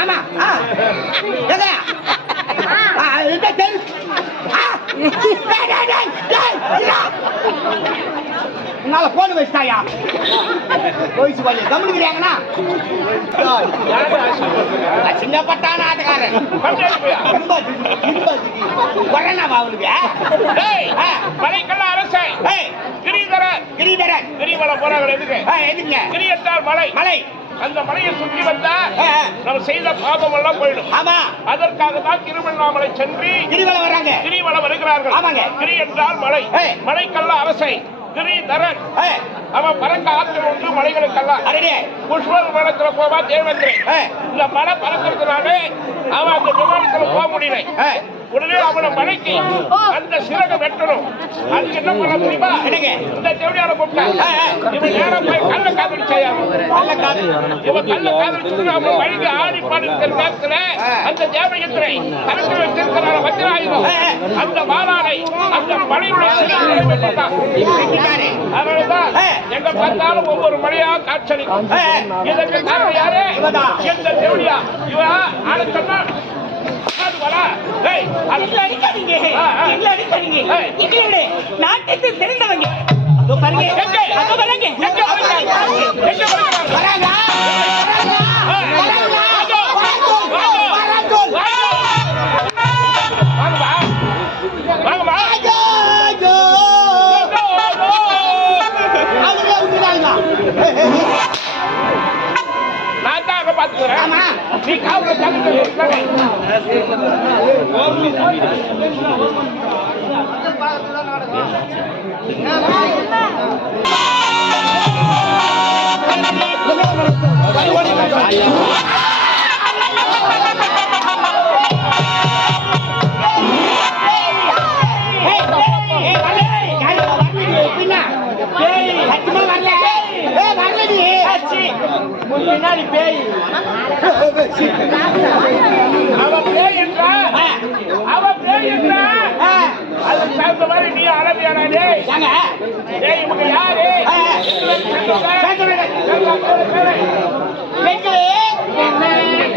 ஆமா உன்னால போன் வச்சுட்டாயா போயிச்சு கொஞ்சம் கம்முனுக்குறாங்கன்னா சின்ன பட்டான ஆட்டக்காரன் வரேனாவா அவனுக்கு மலைக்கெல்லாம் அரசை கிரிதரன் கிரீதரன் கிரிவல போறாங்க எதுக்கு எதுங்க கிரி என்றால் மலை மலை அந்த மலையை சுற்றி வந்தா நம்ம செய்த பாபம் எல்லாம் போயிடும். ஆமா அதற்காக தான் திருவண்ணாமலை சென்று கிரிவலம் வராங்க கிரிவலம் வருகிறார்கள். ஆமாங்க. கிரி என்றால் மலை மலைக்கெல்லாம் அரசை கிரிதரன் அவன் பறக்க ஆற்றல் உண்டு மலைகளுக்கெல்லாம் புஷ்ப விமானத்துல போவா தேவேந்திரன் இந்த மலை பறக்கிறதுனாலே அவன் அந்த விமானத்துல போக முடியல. உடனே அவனை மலைக்கு அந்த சிறகை வெட்டணும். அதுக்கு என்ன பண்ண முடியுமா இந்த தேவடியார கூப்பிட்டா இவன் நேரம் போய் கல்ல காதலிச்சாயா இவன் கல்ல காதலிச்சு அவன் வழிக்கு ஆடி பாடுகிற நேரத்துல அந்த தேவயத்திரை கலந்து வச்சிருக்கிறார வஜ்ராயுதம் அந்த வாளானை அந்த மலையுடைய சிறகை வெட்டிட்டான். அதனாலதான் எங்க பார்த்தாலும் ஒவ்வொரு மலையா காட்சளிக்கும். இதற்கு காரணம் யாரு? எந்த தேவடியா இவ ஆளு சொன்னா நாட்டுக்கு தெரிந்தவங்க நான் தான் அங்க பாத்துக்கிறேன். நீ காவல முன்னாடி பேய் அவன் பேய் என்றா அதுக்கு தகுந்த மாதிரி நீ அழகியானே இவங்க யாரு?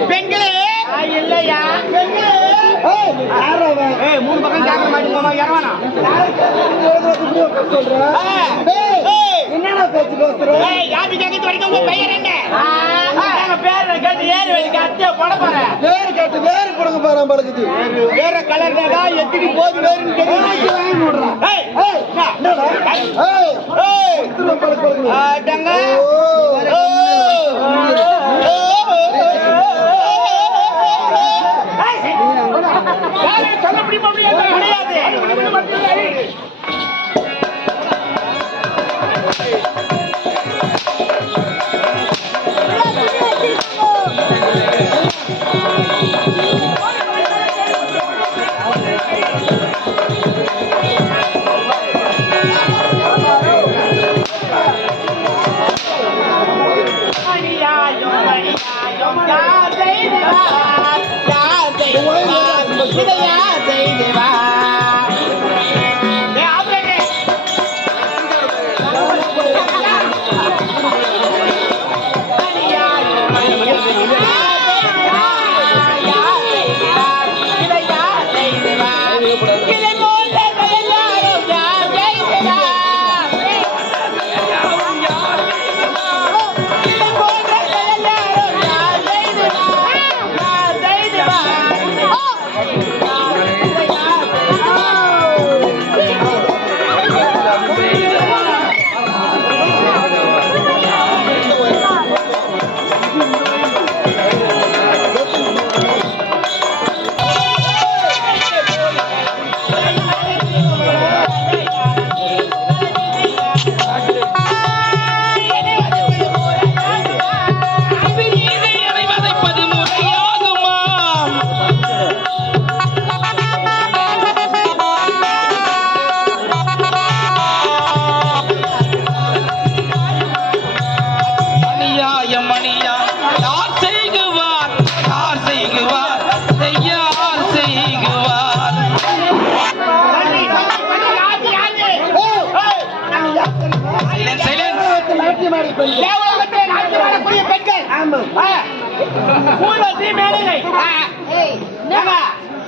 பெண்களே இல்லையா மூணு பக்கம் கேட்க மாட்டேங்க இரவானா என்னடா பேச்சு பேசுறேன் யாரு கேட்கறது வரைக்கும் உங்க பெயர் என்ன? பேர் கேட்டு ஏறு வரைக்கும் அத்தியா போட போறேன். வேறு கேட்டு வேறு போடுங்க பாரு பழகுது வேற கலர்னா எத்திரி போது வேறுன்னு சொல்ல முடியுமா? முடியாது. நாட்டியமாடி பெண்கள். தேவலோகத்திலே நாட்டியமாடக்கூடிய பெண்கள். ஆமா. ஊர்வசி மேடைகள். ஏங்க,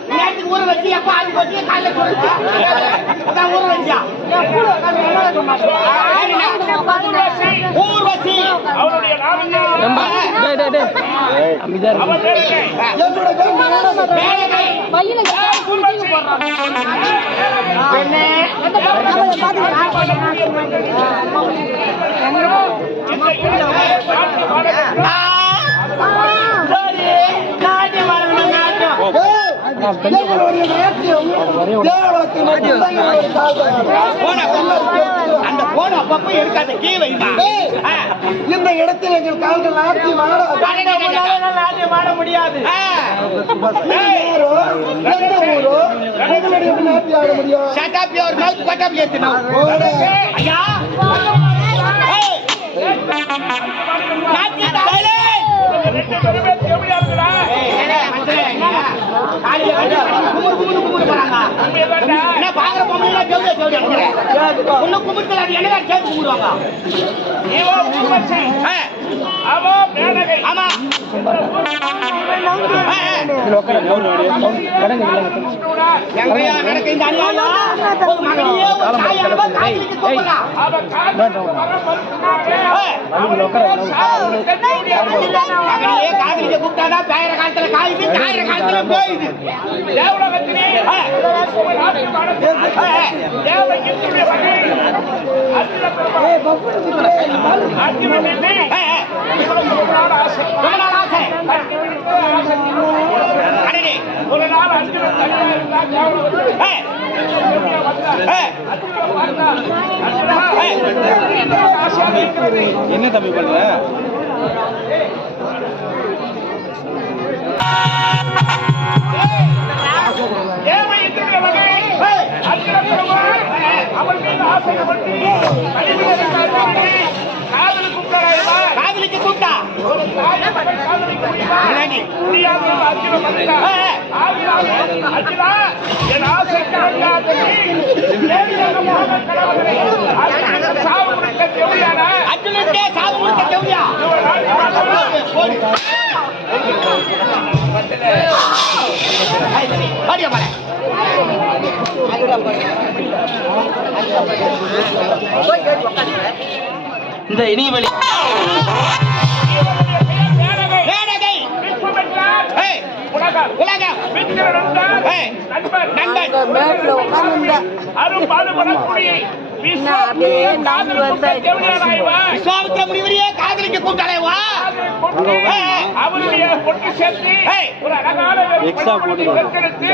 நேரத்துக்கு ஊற வச்சு எப்ப ஆதி வச்சு காலைல சொல்லுச்சு அதான் ஊற வச்சியா ஊர்வசி அவருடைய நாமத்தை என்னோட பேர் மேடைகள். பெண்ணே, சரி, நாட்டியம் ஆடணும், நாட்டியம். எங்களுடைய நாட்டியம் தேவலோகத்தில் மட்டும்தான் எங்களுடைய கால்கள். அந்த போன அப்பப்ப எடுக்காத கீ வைமா. இந்த இடத்தில் எங்கள் கால்கள் நாட்டியம் நாட்டியம் ஆட முடியாது. யாரோ எந்த ஊரோ எங்களுடைய நாட்டியம் ஆட முடியும். Shut up your mouth, shut up your mouth. ஐயா, நாட்டியம் silent. ரெண்டு பேருமே எப்படி இருக்குடா என்ன பாக்குற பொம்பளை ஜவுளியா ஜவுளியா ஒன்னும் கும்பிட்டு அது என்ன சேர்த்து கும்பிடுவாங்க. அவோ மேனகை ஆமா, எங்கயா நடக்க இந்த அநியாயம்? ஒரு மகனையே ஒரு தாயானவ காதலிக்க கூப்பிடுறா. மகனையே காதலிக்க கூப்பிட்டாதான் பேர காலத்துல காயுது, காயிற காலத்துல போயுது. தேவலோகத்திலே ரொம்ப நாள் ஆசை. அடடே, ஒரு நாள் அர்ஜுனன் தனியா இருந்தா என்ன தம்பி பண்ற? ஏமை இருக்கிற வகை அவன் மீது ஆசைப்பட்டு காதலுக்கு காதலிக்க கூப்பிட்டா என் ஆசைக்கு அர்ஜுனனுக்கே சாவு கொடுக்க தேவையா? பாடியா பாரு. இந்த இனிவழி மேடகை உலகம் விஸ்வாமித்திர முனிவரையே காதலிக்க கூட்டாளே வா. அவருடைய பொண்ணு சேர்த்து ஒரு அழகான பெற்றெடுத்து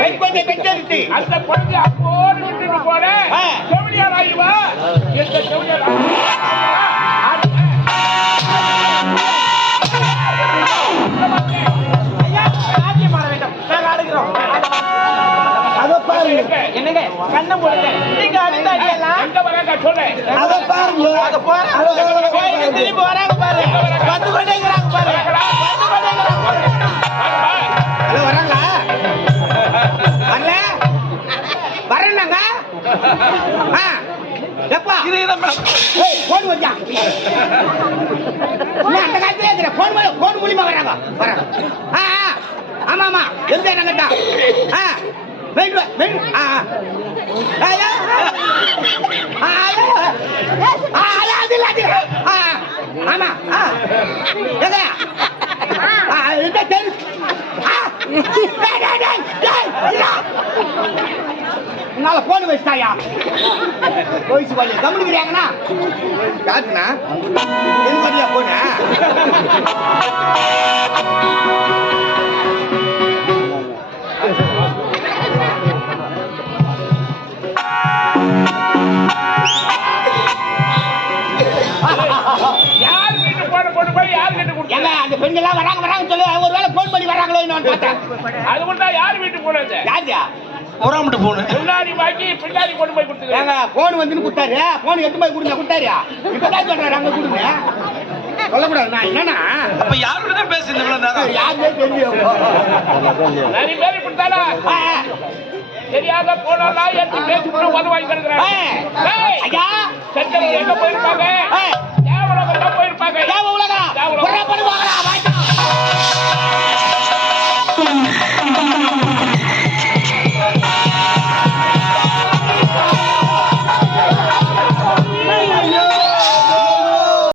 அந்த பொண்ணு அப்போது விட்டுட்டு போல செவிலியார் ஆயிவா. எந்த செவிலியார் அதை பாருங்க, என்னங்க கண்ணம் போடுங்க. நீங்க அடுத்த அடியெல்லாம் எங்க வராங்க சொல்லு. அதை பாருங்க. கோயிலுக்கு திரும்பி வராங்க பாரு. வந்து கொண்டேங்கிறாங்க பாரு. வந்து கொண்டேங்கிறாங்க பாரு. ஹலோ, வராங்களா? வரல? வரேன்னாங்க? எப்பா? ஏய், போன் வச்சா. அந்த காலத்துல இருக்கிற போன் மூலியமா வராங்க. வராங்க. ஆமா ஆமா, எந்த நங்கட்டா? ஆமா உன்னால போன் வச்சுட்டாயா? போயிச்சு பண்ணி கம்முனுக்குறாங்கண்ணா காட்டுனா எது பண்ணியா போன? யார் வீட்டு போன கொண்டு போய் யார் கிட்ட கொடுத்தாங்க? அந்த பெண்கள்லாம் வராங்க சொல்லு. ஒருவேளை போன் பண்ணி வராங்களோ இன்னொன்னு பார்த்தேன். அது கொண்டா யார் வீட்டு போனது? யாருயா? முறாமட்டு போன முன்னாடி வாங்கி பின்னாடி கொண்டு போய் கொடுத்துருக்காங்க. ஏங்க போன் வந்துன்னு கொடுத்தாரு. போன் எடுத்து போய் கொடுங்க கொடுத்தாரியா? இப்பதான் சொல்றாரு அங்க கொடுங்க. சொல்லக்கூடாது. நான் என்னன்னா அப்ப யாரோட தான் பேசுறீங்க? யாருமே தெரியும். நிறைய பேர் இப்படித்தானா தெரியாத போனா எடுத்து பேசி வந்து வாங்கி தருகிறாங்க. ஐயா சென்டர் எங்க போயிருப்பாங்க?